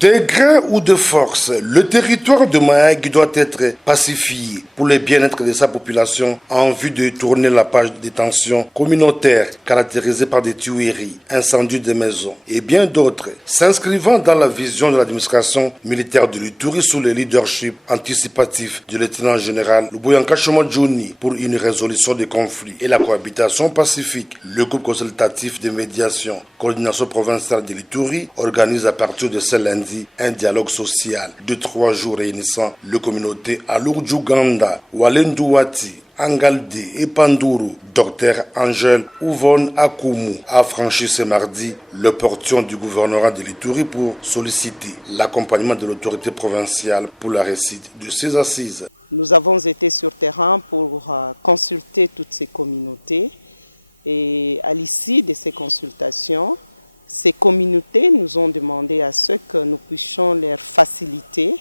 De gré ou de force, le territoire de Mahagi doit être pacifié pour le bien-être de sa population en vue de tourner la page des tensions communautaires caractérisées par des tueries, incendies de maisons et bien d'autres, s'inscrivant dans la vision de l'administration militaire de l'Ituri sous le leadership anticipatif du lieutenant général Luboyanka Chomodjouni pour une résolution des conflits et la cohabitation pacifique. Le groupe consultatif de médiation, coordination provinciale de l'Ituri organise à partir de ce lundi un dialogue social de 3 jours réunissant les communautés à Lourjouganda, Walendouati, Angalde et Panduru. Dr Angel Ouvon Akumu a franchi ce mardi le portion du gouvernorat de l'Ituri pour solliciter l'accompagnement de l'autorité provinciale pour la réussite de ces assises. Nous avons été sur terrain pour consulter toutes ces communautés et à l'issue de ces consultations, ces communautés nous ont demandé à ce que nous puissions leur faciliter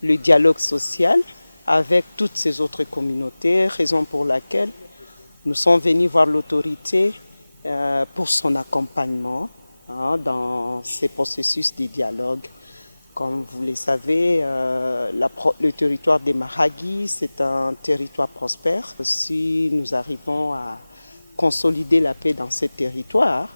le dialogue social avec toutes ces autres communautés, raison pour laquelle nous sommes venus voir l'autorité pour son accompagnement dans ces processus de dialogue. Comme vous le savez, le territoire de Mahagi, c'est un territoire prospère. Si nous arrivons à consolider la paix dans ce territoire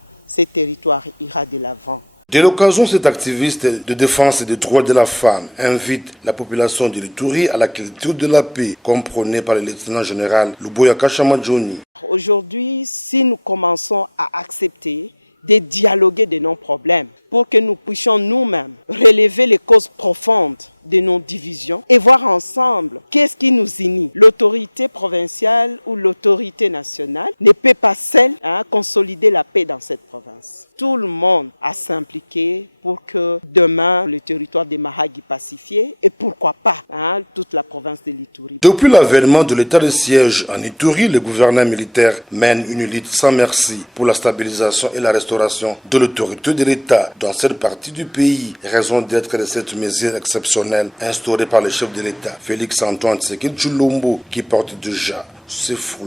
ira de l'avant. De l'occasion, cet activiste de défense des droits de la femme invite la population de l'Ituri à la culture de la paix, comme prônée par le lieutenant général Luboyanka Chomodjouni. Aujourd'hui, si nous commençons à accepter de dialoguer de nos problèmes pour que nous puissions nous-mêmes relever les causes profondes de nos divisions et voir ensemble qu'est-ce qui nous unit. L'autorité provinciale ou l'autorité nationale ne peut pas seule consolider la paix dans cette province. Tout le monde a s'impliquer pour que demain le territoire de Mahagi pacifié et pourquoi pas toute la province de l'Ituri. Depuis l'avènement de l'état de siège en Ituri, le gouvernement militaire mène une lutte sans merci pour la stabilisation et la restauration de l'autorité de l'État dans cette partie du pays. Raison d'être de cette mesure exceptionnelle instaurée par le chef de l'État, Félix Antoine Tshisekedi Tshilombo, qui porte déjà ses fruits.